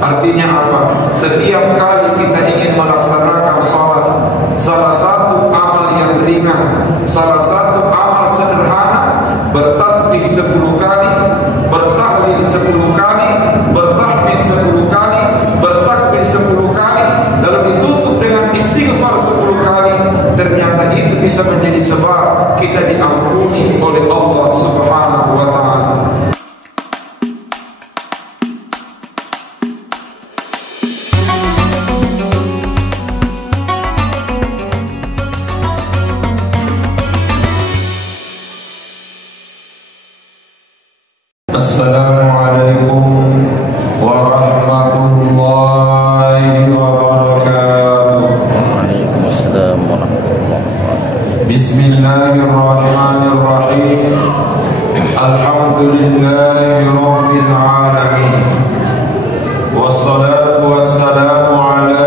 Artinya apa? Setiap kali kita ingin melaksanakan sholat, salah satu amal yang ringan, salah satu amal sederhana, bertasbih 10 kali, bertahlil 10 kali, bertahmid 10 kali, bertakbir 10 kali, lalu ditutup dengan istighfar 10 kali. Ternyata itu bisa menjadi sebab kita diampuni oleh Allah Subhanahu wa ta'ala. Assalamualaikum warahmatullahi wabarakatuh. Waalaikumsalam warahmatullahi wabarakatuh. Bismillahirrahmanirrahim. Alhamdulillahi rabbil alamin. Wassalatu wassalamu ala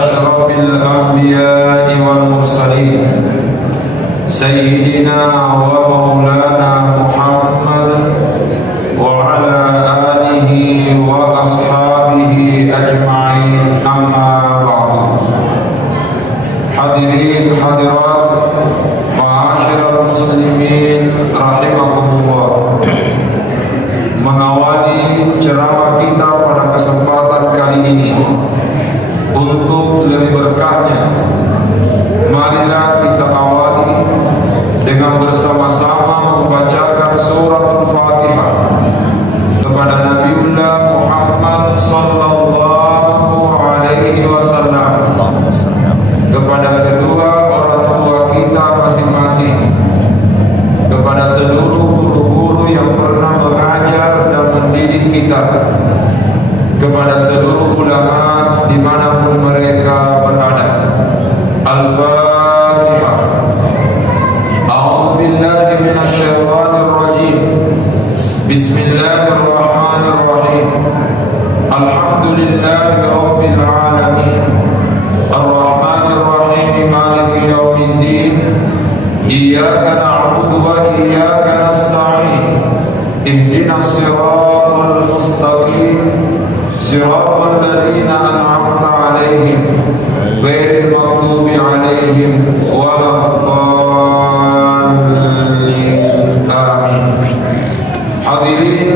asyrafil anbiya'i wal mursalin, Sayyidina wa maulana Muhammad wa ala alihi wa ashabihi ajma'in, amma ba'du. Hadirin hadirat, ma'asyiral muslimin rahimakumullah. Mengawali ceramah kita pada kesempatan kali ini, untuk lebih berkahnya, marilah kita awali dengan bersama-sama membacakan surah Al-Fatihah kepada Nabiullah Muhammad sallallahu alaihi wasallam, kepada kedua orang tua kita masing-masing, kepada seluruh guru-guru yang pernah mengajar dan mendidik kita, kepada seluruh ulama dimanapun mereka berada. Al-Fatihah. A'udzu billahi minasyaitonir rajim. Bismillahirrahmanirrahim. Alhamdulillahi rabbil alamin. Ar-Rahmanir Rahim, Maliki yaumiddin. Iyyaka na'budu wa iyyaka nasta'in. Ihdinas siratal mustaqim. Siratal ladzina an'amta 'alaihim ghairil maghdubi 'alaihim waladdallin. Amin. Hadirin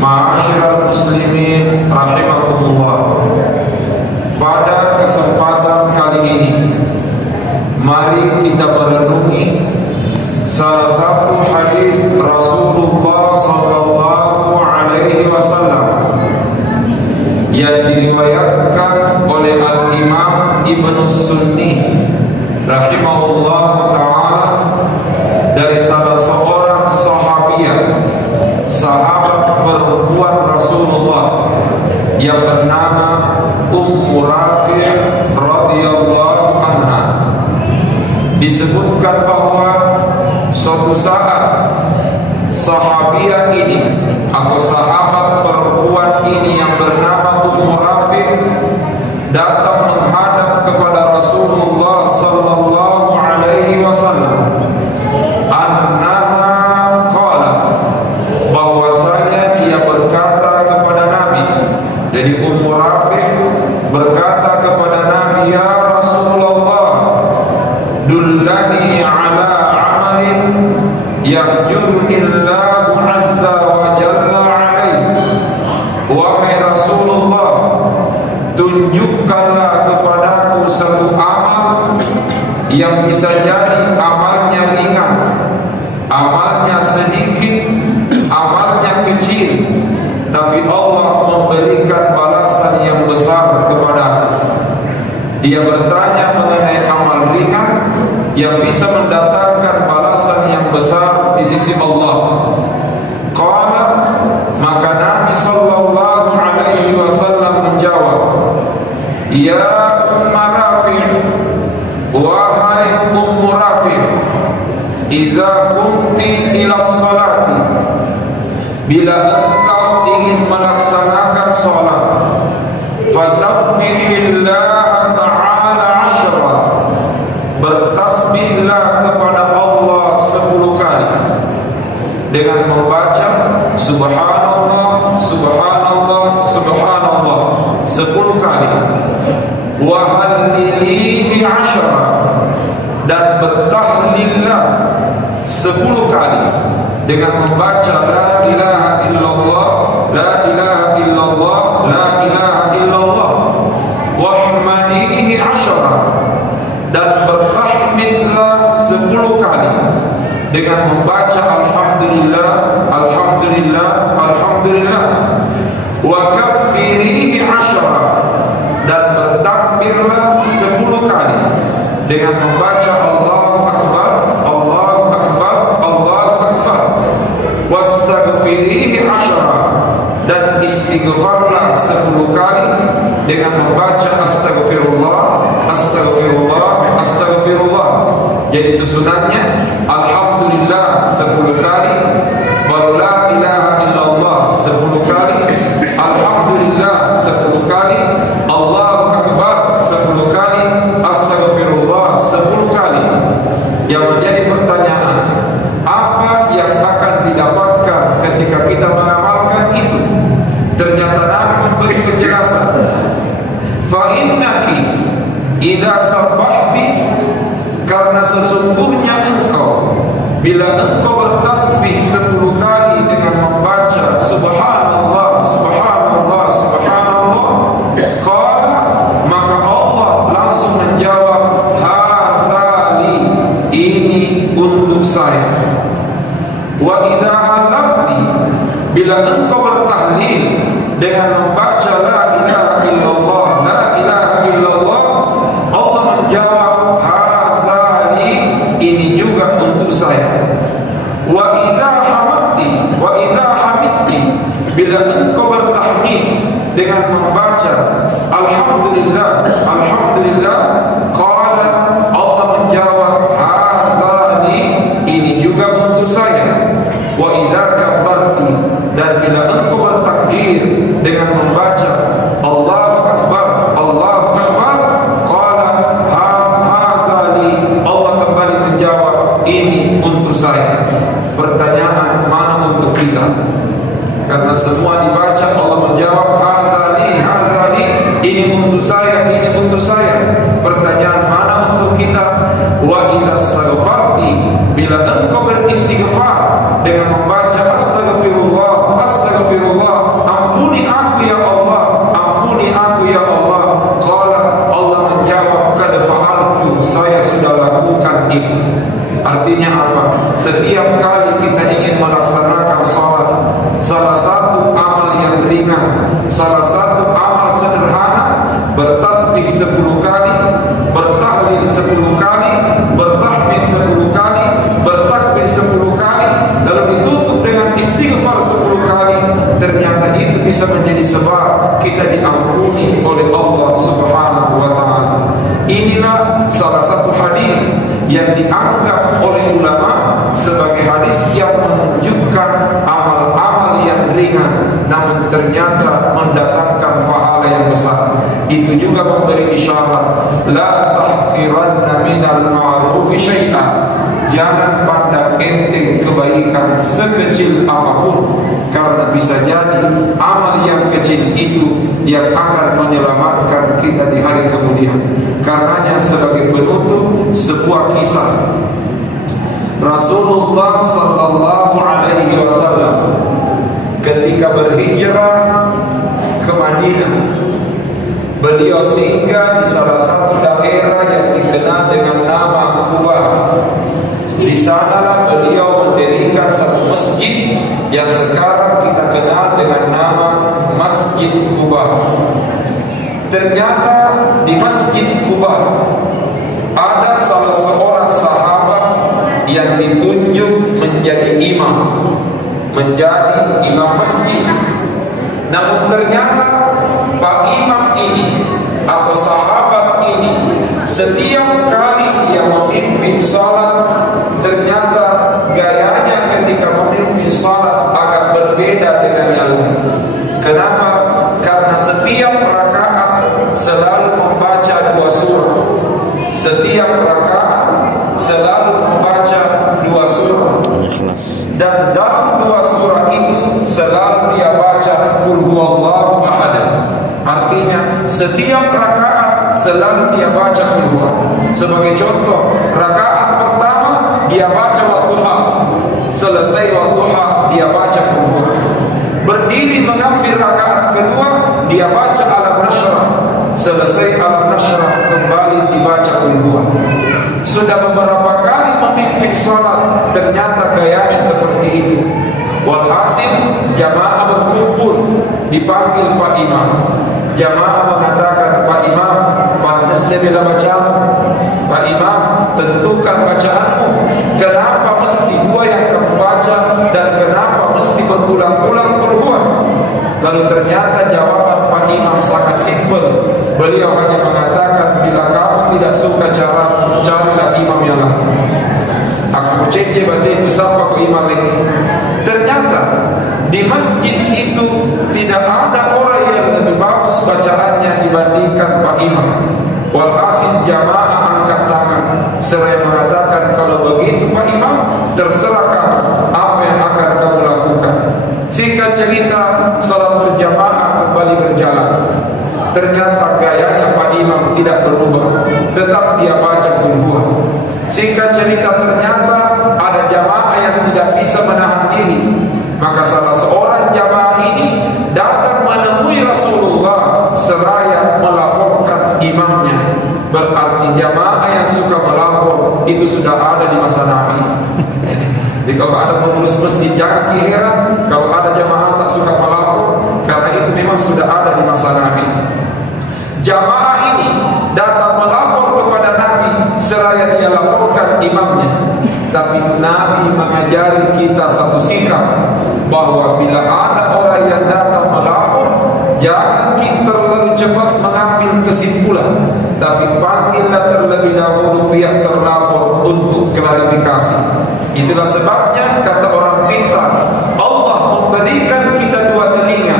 ma'asyiral muslimin rahimakumullah. Pada kesempatan kali ini, mari kita merenungi salah satu hadis Rasulullah sallallahu alaihi wasallam yang diriwayatkan oleh Al-Imam Ibnu Sunni rahimahullah ta'ala dari salah seorang sahabiah, sahabat perempuan Rasulullah yang bernama Ummu Rafi' radhiyallahu anha. Disebutkan bahwa suatu saat sahabiah ini atau sahabat perempuan ini yang bernama Ummu Rafi' datang menghadap kepada Rasulullah sallallahu alaihi wasallam. Annaha qalat, bahwasanya dia berkata kepada Nabi. Jadi Ummu Rafi' berkata kepada Nabi, ya Rasulullah, dullani ala amalin yahjurnillahu azza wa jalla alaih. Wahai Rasulullah, tunjukkanlah kepadaku satu amal yang bisa jadi amalnya ringan, amalnya sedikit, amalnya kecil, tapi Allah memberikan balasan yang besar kepada. Dia bertanya mengenai amal ringan yang bisa mendatangkan balasan yang besar di sisi Allah. Qala, maka Nabi sallallahu alaihi wasallam menjawab, ya Ummu Rafi', wahai Ummu Rafi', idza kunti ila sholati, bila engkau ingin melaksanakan sholat, fasabbihillah ta'ala 'ashra, bertasbihlah kepada Allah 10 kali dengan membaca subhanallah, subhanallah, subhanallah. 10 kali. Wa hallilihi 10, dan bertahlillah 10 kali dengan membaca la ilaha illallah, la ilaha illallah, la ilaha illallah. Wa hamdihi 10, dan bertahmidlah 10 kali dengan membaca alhamdulillah, alhamdulillah, alhamdulillah. Wa kabbirihi 10, dan bertakbirlah 10 kali dengan membaca Allahu Akbar, Allahu Akbar, Allahu Akbar. Wastaghfirihi 10, dan istighfarlah 10 kali dengan membaca astagfirullah, astagfirullah, astagfirullah. Jadi susunannya alhamdulillah 10 kali, baru la ilaha illallah 10 kali, alhamdulillah 10 kali, Allahu Akbar 10 kali, astagfirullah 10 kali. Yang menjadi pertanyaan, apa yang akan didapatkan ketika kita mengamalkan itu? Ternyata Nabi memberi penjelasan. Fa innaki idza sabbahti, karena sesungguhnya engkau, bila engkau bertasbih 10 kali dengan membaca subhanallah, subhanallah, subhanallah, qala, maka Allah langsung menjawab hazali, ini untuk saya. Wa idza halabti, bila engkau bertahlil dengan membaca la ilaha illallah, la ilaha illallah, Allah menjawab hazali, ini juga untuk saya. Wa idza hamadti, wa idza hamidti, bila engkau bertahmid dengan membaca alhamdulillah, alhamdulillah, qala, Allah menjawab hazali, ini juga untuk saya. Wa idza kabbarti, dan bila engkau bertakbir dengan membaca Allahu Akbar, Allahu Akbar, qala hazali, Allah kembali menjawab ini untuk saya. Pertanyaan, mana untuk kita? Karena semua dibaca Allah menjawab hazali, hazali, ini untuk saya, ini untuk saya. Pertanyaan, mana untuk kita? Wa idza astaghfarti, bila engkau beristighfar dengan membaca astagfirullah, astagfirullah, ampuni aku ya Allah, ampuni aku ya Allah, qala, Allah menjawab qad fa'altu, saya sudah lakukan itu. Artinya apa? Setiap kali kita ingin melaksanakan salat, salah satu amal yang ringan, salah satu amal sederhana, bertasbih 10 kali, bertahlil 10 kali, bertahmid 10 kali, bertakbir 10 kali, lalu ditutup dengan istighfar 10 kali. Ternyata itu bisa menjadi sebab kita diampuni oleh Allah Subhanahu wa ta'ala. Inilah salah satu hadis yang dianggap oleh ulama sebagai hadis yang menunjukkan amal-amal yang ringan, namun ternyata mendatangkan pahala yang besar. Itu juga memberi isyarat, la tahqiranna minal ma'rufi syai'an, jangan pandang enteng kebaikan sekecil apapun, karena bisa jadi amal yang kecil itu yang akan menyelamatkan kita di hari kemudian. Karenanya sebagai penutup sebuah kisah Rasulullah sallallahu alaihi wasallam ketika berhijrah ke Madinah, beliau singgah di salah satu daerah yang dikenal dengan nama Quba. Di sanalah beliau mendirikan satu masjid yang sekarang kita kenal dengan nama Masjid Quba. Ternyata di Masjid Quba ada salah seorang sahabat yang ditunjuk menjadi imam, menjadi imam masjid. Namun ternyata Pak Imam ini atau sahabat ini setiap kali dia memimpin salat, ternyata gayanya ketika memimpin salat agak berbeda dengan yang lain. Kenapa? Karena setiap rakaat selalu membaca 2 surah. Setiap rakaat selalu membaca 2 surah. Dan dalam 2 surah itu selalu dia baca Qul huwallahu ahad. Artinya setiap rakaat selalu dia baca kedua. Sebagai contoh, rakaat pertama dia baca wadduha, selesai wadduha dia baca kedua. Berdiri mengambil rakaat kedua, dia baca alam nashrah, selesai alam nashrah kembali dibaca kedua. Sudah beberapa kali memimpin sholat, ternyata gayanya seperti itu. Walhasil jamaah berkumpul, dipanggil Pak Imam. Jamaah mengatakan, Pak Imam, pandasnya bila bacamu. Pak Imam, tentukan bacaanmu. Kenapa mesti dua yang kamu baca dan kenapa mesti berulang-ulang keluar? Lalu ternyata jawaban Pak Imam sangat simpel. Beliau hanya mengatakan, bila kamu tidak suka cara, carilah imam yang lain. Aku cece berarti itu siapa ke imam lagi. Ternyata di masjid itu tidak ada orang yang lebih bagus bacaannya dibandingkan Pak Imam. Walhasil jamaah angkat tangan seraya mengatakan, kalau begitu Pak Imam, terserah kamu apa yang akan kamu lakukan. Singkat cerita, salat berjamaah kembali berjalan. Ternyata gayanya Pak Imam tidak berubah, tetap dia baca kedua. Singkat cerita, ternyata ada jamaah yang tidak bisa menahan diri. Maka salah seorang jamaah ini datang menemui Rasulullah seraya melaporkan imamnya. Berarti jamaah yang suka melapor itu sudah ada di masa Nabi. Jadi kalau ada pengurus masjid jangan heran kalau ada jamaah tak suka melapor, karena itu memang sudah ada di masa Nabi. Jamaah ini datang melapor kepada Nabi seraya dia laporkan imamnya. Tapi Nabi mengajari kita satu sikap, bahwa bila ada orang yang datang melapor, jangan kita terlalu cepat mengambil kesimpulan, tapi panggillah terlebih dahulu pihak terlapor untuk klarifikasi. Itulah sebabnya kata orang pintar, Allah memberikan kita dua telinga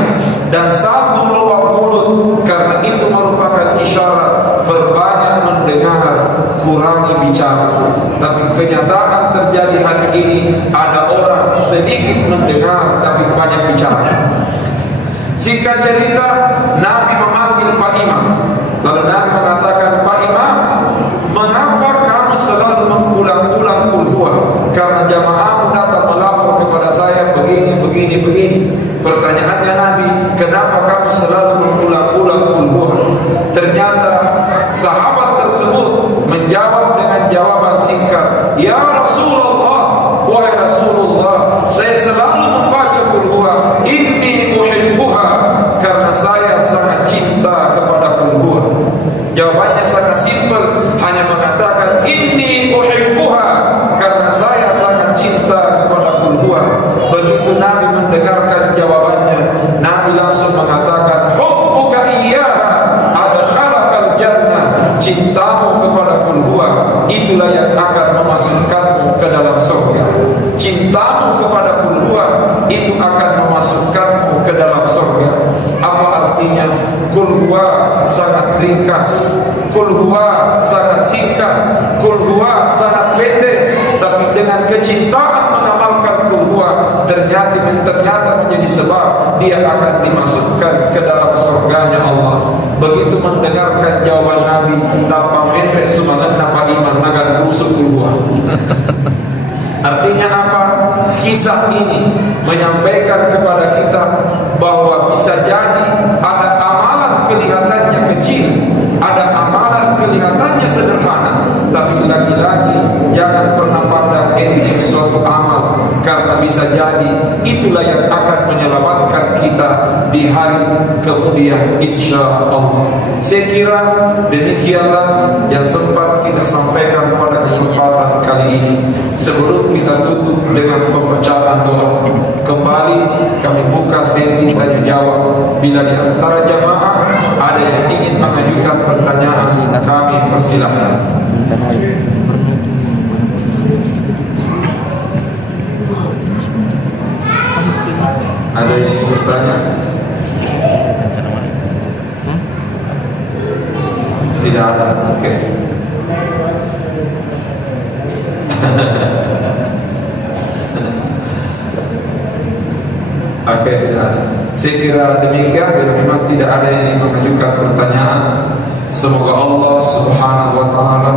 dan satu lubang mulut, karena itu merupakan isyarat berbanyak mendengar, kurangi bicara. Tapi kenyataan terjadi hari ini, ada orang sedikit mendengar tapi banyak bicara. Singkat cerita, Nabi memanggil Pak Imam. Lalu Nabi mengatakan, Pak Imam, mengapa kamu selalu mengulang-ulang kulhuah? Karena jamaahmu datang melapor kepada saya begini. Pertanyaannya Nabi, kenapa kamu selalu mengulang-ulang kulhuah? Ternyata sahabat tersebut menjawab dengan jawaban singkat, Ya Rasulullah, wahai Rasulullah, saya selalu membaca kulhuah, inni uhibbuha, karena saya sangat cinta kepada kulhuah. Jawabannya sangat simpel, hanya mengatakan inni uhibbuha, karena saya sangat cinta kepada kulhuah. Begitu Nabi mendengarkan jawabannya, Nabi langsung mengatakan, hubbuka iyyaha adkhalakal jannah, cintamu kepada kulhuah itulah yang akan memasukkanmu ke dalam surga. Cintamu kepada kulhuah itu akan memasukkanmu ke dalam surga. Apa artinya? Kulhuah sangat ringkas, kulhuah sangat singkat, kulhuah sangat pendek, tapi dengan kecintaan mengamalkan kulhuah ternyata menjadi sebab dia akan dimasukkan ke dalam surganya Allah. Begitu mendengarkan jawaban Nabi, tanpa pendek sumangan Pak Iman nagan rusuk kulhuah. Artinya apa? Kisah ini menyampaikan kepada kita bahwa bisa jadi ada amalan kelihatannya kecil, ada amalan kelihatannya sederhana, tapi lagi-lagi jangan pernah pandang enteng suatu amal, karena bisa jadi itulah yang akan menyelamatkan kita di hari kemudian insya Allah. Saya kira demikianlah yang sempat kita sampaikan pada kesempatan kali ini. Sebelum kita tutup dengan pembacaan doa, kembali kami buka sesi tanya jawab. Bila di antara jamaah ada yang ingin mengajukan pertanyaan, kami persilahkan. Ada yang ingin bertanya? Tidak ada. Oke. Oke, tidak ada. Saya kira demikian. Bila memang tidak ada yang mengajukan pertanyaan, Semoga Allah Subhanahu wa ta'ala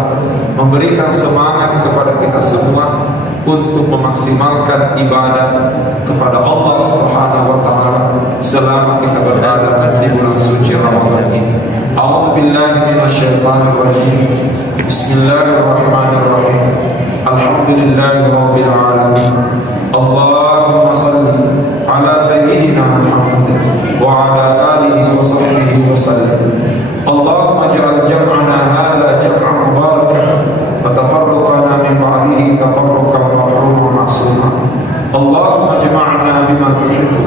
memberikan semangat kepada kita semua untuk memaksimalkan ibadah kepada Allah Subhanahu wa ta'ala selama kita berada di bulan suci Ramadan ini. A'udzu billahi minasyaitonir rajim. Bismillahirrahmanirrahim. Alhamdulillahi rabbil alamin. Allahumma shalli ala sayyidina Muhammad wa ala alihi wa sahbihi wa sallam. Allahumma ij'al jam'ana hadha jam'an mubarakan wa tafarruqana min ba'dihi tafarruqan mahruman ma'suma. Allahumma jama'na bima tuhibbu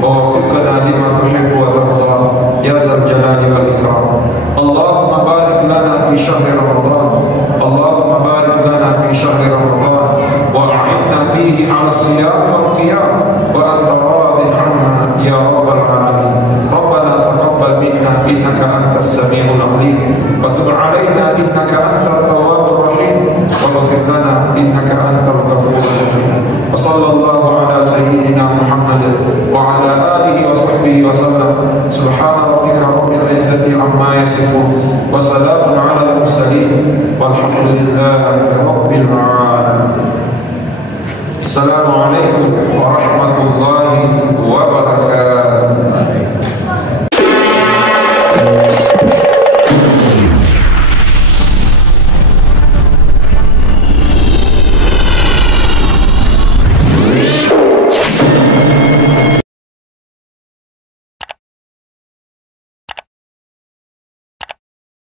wa waffiqna lima tuhibbu wa tarda ya zal jalali wal ikram. Allahumma barik lana fi shahri Ramadan. Allahumma barik lana fi shahri Ramadan wa a'inna fihi 'ala as-siyam wal qiyam wa anta radin 'anna ya rabbal alamin. Rabbana taqabbal minna innaka antas samiul 'alim wa tub 'alaina innaka antat tawwabur rahim wa ighfir lana innaka antal ghafurur rahim. Wa sallallahu ala sayyidina Muhammad wa ala alihi wa sahbihi wa sallam. Subhana rabbika rabbil izzati amma yasifun wa salamun ala al-mursalin walhamdulillahi rabbil alamin. Assalamualaikum warahmatullahi